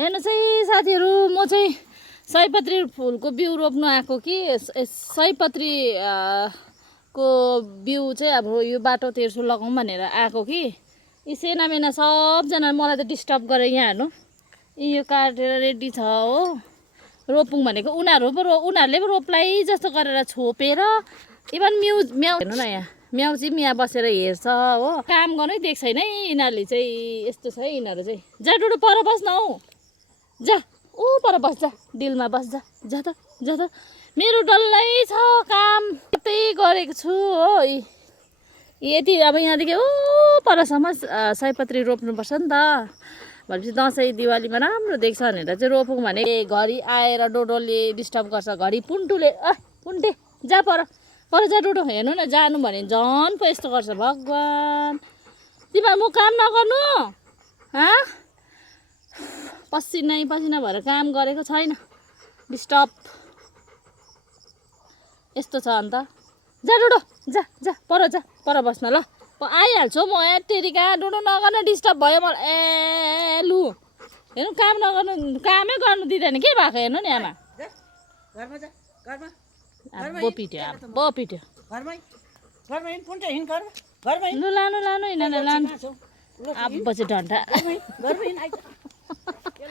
हेर्नुहोस् है साथीहरू, म चाहिँ सयपत्री फुलको बिउ रोप्नु आएको कि सयपत्री को बिउ चाहिँ अब यो बाटो तेर्सो लगाउँ भनेर आएको कि यी सेनामेना सबजना मलाई त डिस्टर्ब गरे। यहाँ हेर्नु यो काटेर रेडी छ हो, रोपौँ भनेको उनीहरूले पो रोप्लाई जस्तो गरेर छोपेर इभन म्याउ हेर्नु न यहाँ म्याउ चाहिँ यहाँ बसेर हेर्छ हो, काम गर्नै दिएको छैन है यिनीहरूले चाहिँ। यस्तो छ है यिनीहरू चाहिँ। जा डुडु पर बस् न हौ, जा ऊ पर बस, जा डिलमा बस, जा जा त जा त। मेरो डल्लै छ काम, यतै गरेको छु हो। यति अब यहाँदेखि ऊ परसम्म सयपत्री रोप्नुपर्छ नि त। भनेपछि दसैँ दिवालीमा राम्रो देख्छ भनेर चाहिँ रोपौँ भने घरि आएर डोडोले डिस्टर्ब गर्छ, घरि पुन्टुले पुन्टे जा पर जा डोडो। हेर्नु न जानु भने झन् पो यस्तो गर्छ भगवान्। तिमीहरू म काम नगर्नु पसिना भएर काम गरेको छैन, डिस्टर्ब यस्तो छ। अन्त जा डोडो जा जा पर बस्न ल, आइहाल्छु म। तेरिका डोडो नगर्न, डिस्टर्ब भयो मलाई। ए लु हेर्नु काम नगर्नु, कामै गर्नु दिँदैन के भएको हेर्नु नि आमा। बोपिट्यो लु लानु यिनीहरूलाई लानु। अब चाहिँ डन्ठा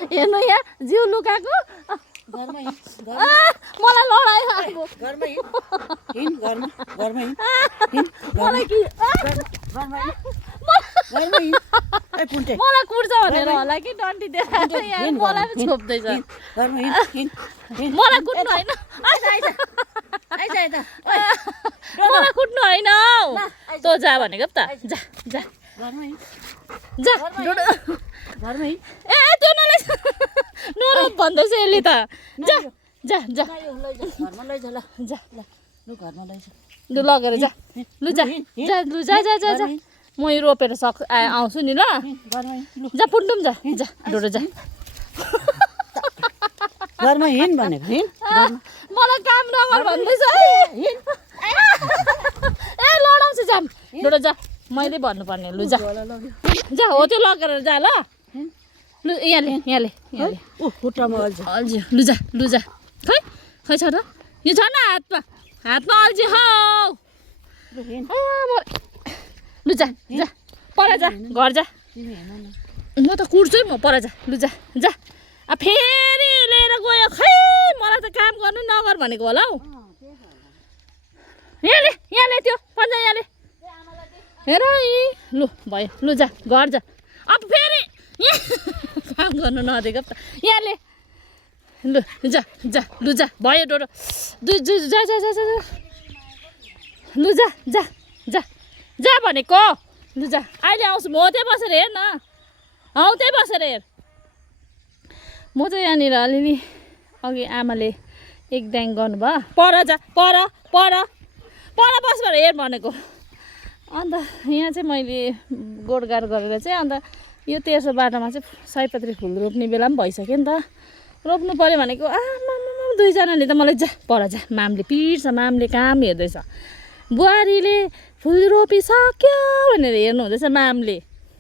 हेर्नु यहाँ जिउ लुकाएको मलाई लडाइ खाएको। मलाई कुर्छ भनेर होला कि डन्टी देखाएर मलाई पनि छोप्दैछ। मलाई कुट्नु होइन, मलाई कुट्नु होइन तँ जा भनेको पो त। जा जा जा ए त्यो नरोप भन्दैछ यसले त। जा जा जा लु लगेर जा लु जा लु जा म यो रोपेर आउँछु नि ल। जा पुन्टुम जा जा डोडो जा। घरमा हिँड भनेको मलाई काम नगर भन्दैछ है। ए लडाउँछु जाम डोडो जा, मैले भन्नुपर्ने। लु जा जा हो त्यो लगेर जा ल। लु यहाँले खुट्टामा अल्झ्यो। लु जा खै छ त यो छ न हातमा अल्झ्यो हौ। लु जा पर जा घर जा, म त कुर्छु म। पर जा लु जा फेरि लिएर गयो खै। मलाई त काम गर्नु नगर भनेको होला हौ। यहाँले त्यो पन्जा यहाँले हेर लु भयो। लु जा घर जा, अब फेरि काम गर्नु नदिएको त यहाँले। लु जा भयो डोडो जा लु जा भनेको। लु जा अहिले आउँछु म। त्यही बसेर हेर न, त्यही बसेर हेर। म चाहिँ यहाँनिर अलिअलि अघि आमाले एक ड्याङ गर्नुभयो। पर बस भनेर हेर भनेको। अन्त यहाँ चाहिँ मैले गोडगाड गरेर चाहिँ अन्त यो तेर्सो बाटोमा चाहिँ सयपत्री फुल रोप्ने बेला पनि भइसक्यो नि त। रोप्नु पऱ्यो भनेको दुईजनाले त मलाई जा पर जा, मामले पिर्छ, मामले काम हेर्दैछ। बुहारीले फुल रोपिसक्यो भनेर हेर्नु हुँदैछ मामले।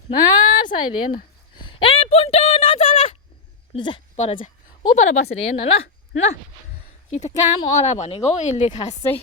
मार्छ अहिले हेर्न। ए पुन्टु नचला। लु जा पर जा, ऊ पर बसेर हेर्न ल कि त काम अरा भनेको यसले खास चाहिँ।